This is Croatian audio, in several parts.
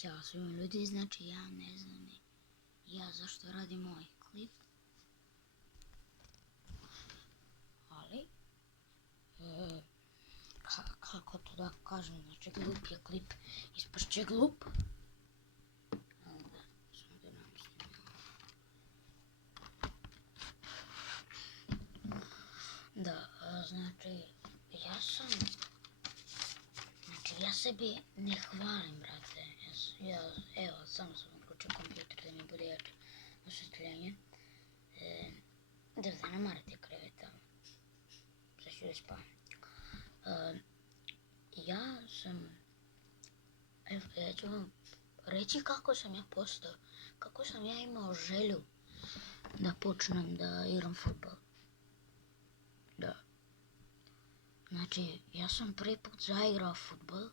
Ćao svima ljudi, znači ja ne znam ni ja zašto radim ovaj klip, ali kako to da kažem, znači glup je klip, ispašće glup. Da, znači ja sebi ne hvalim, brate. Evo, samo sam uključio kompjuter da mi bude jače osvjetljenje. Da zanemarite kreveta. Sad ću da spavam. Ja ću vam reći kako sam ja postao, kako sam ja imao želju da počnem da igram fudbal. Da. Znači, ja sam prvi put zaigrao fudbal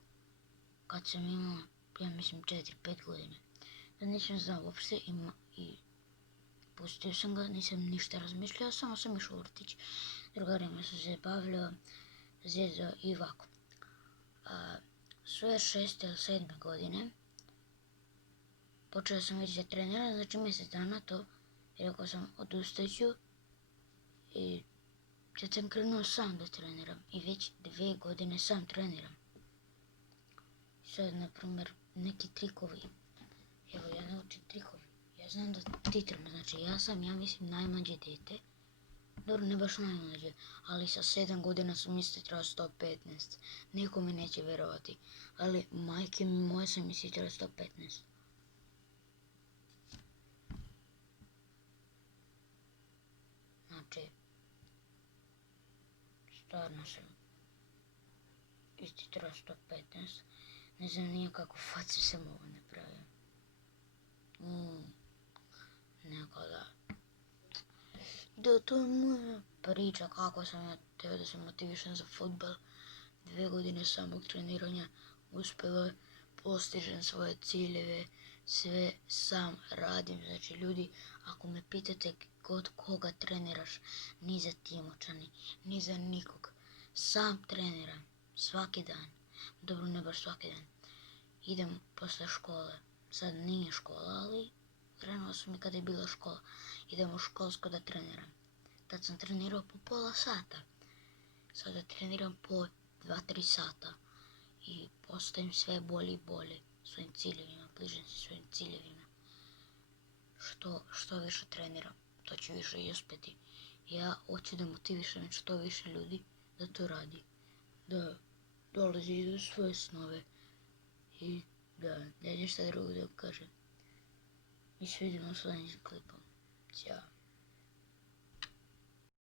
kad sam imao, ja mislim, 4-5 godina. Tad nisam znao uopšte i pustio sam ga, nisam ništa razmišljao, samo sam išao u vrtić. Drugarima sam se bavljao, zezao i ovako. Svoje 6. ili 7. godine počeo sam već da treniram, znači mjesec dana to, i rekao sam odustaću i sad sam krenuo sam da treniram i već 2 godine sam treniram. Sad, na primjer, neki trikovi, evo ja naučim trikovi, ja znam da titram, znači ja mislim najmlađe dete, dobro ne baš najmlađe, ali sa 7 godina sam isto trebao 115, niko mi neće vjerovati, ali majke mi moje sam isto trebao 115. Znači, stvarno sam isti trebao 115, ne znam nije kako facu sam ovo napravio. Neko da. Da, to je moja priča kako sam ja teo da se motivišem za fudbal. 2 godine samog treniranja uspjelo, postižem svoje ciljeve, sve sam radim. Znači ljudi, ako me pitate kod koga treniraš, ni za Timočani, ni za nikog. Sam treniram, svaki dan. Dobro, ne baš svaki dan. Idem posle škole, sad nije škola, ali krenuo sam i kada je bila škola. Idem u školsko da treniram. Tad sam trenirao po pola sata. Sada treniram po 2-3 sata. I postajem sve bolje i bolje svojim ciljevima, bližem se svojim ciljevima. Što više treniram, to ću više i uspjeti. Ja hoću da motivišem što više ljudi da to radi. Da dolazi do svoje snove. I da, ne ništa drugo da kažem. Mi se vidimo s sljedećim klipom. Ćao.